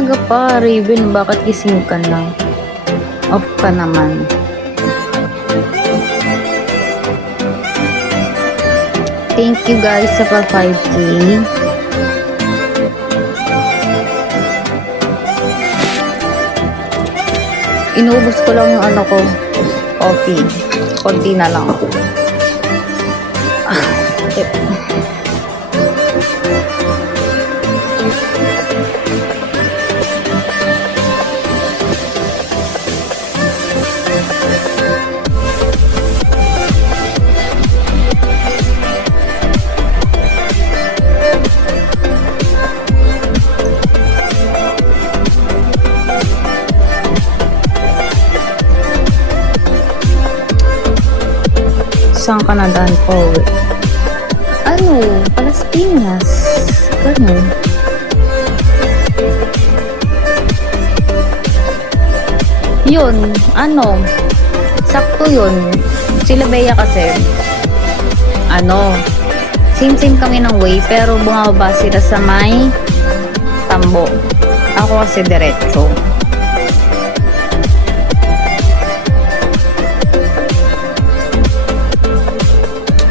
maaga pa, Raven. Bakit gising ka na? Off ka naman. Thank you guys sa pa 5K. Inubos ko lang yung ano ko, coffee. Konti na lang. Saan ka na daan po? Ano? Palas Piñas. Ganun. Yun. Ano? Sakto yun. Sila Bea kasi. Ano? Same kami ng way pero bumaba sila sa may Tambo. Ako kasi diretso.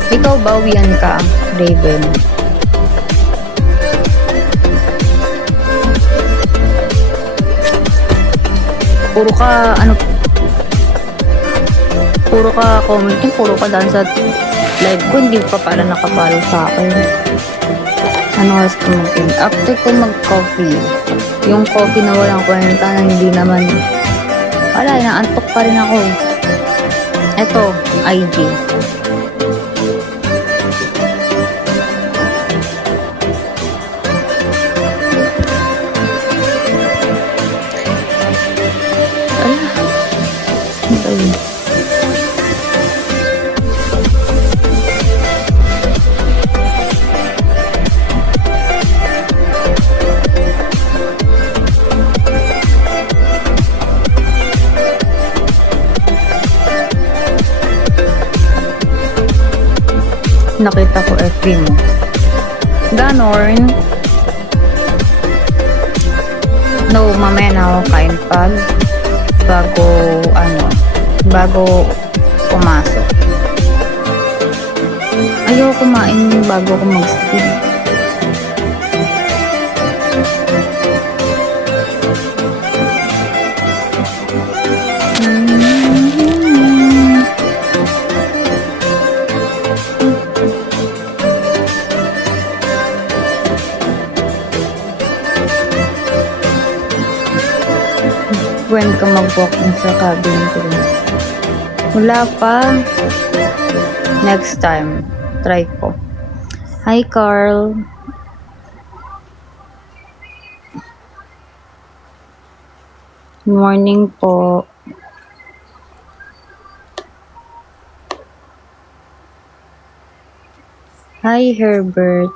Ikaw bawian ka, Raven. Puro ka, ano, puro ka comment yung puro ka daan sa live ko, hindi pa pala nakapalo sa akin. Ano oras ko mag-end? After ko mag-coffee, yung coffee na walang kwenta na hindi naman, wala, naantok pa rin ako. Eto, IG. Nakita ko FB mo. Ganon. No, mamaya na ako kain bago pumasok. Ayaw kumain bago ako mag-sleep. When ka mag-walk in sa cabin ko? Wala pa. Next time. Try ko. Hi, Carl. Morning po. Hi, Herbert.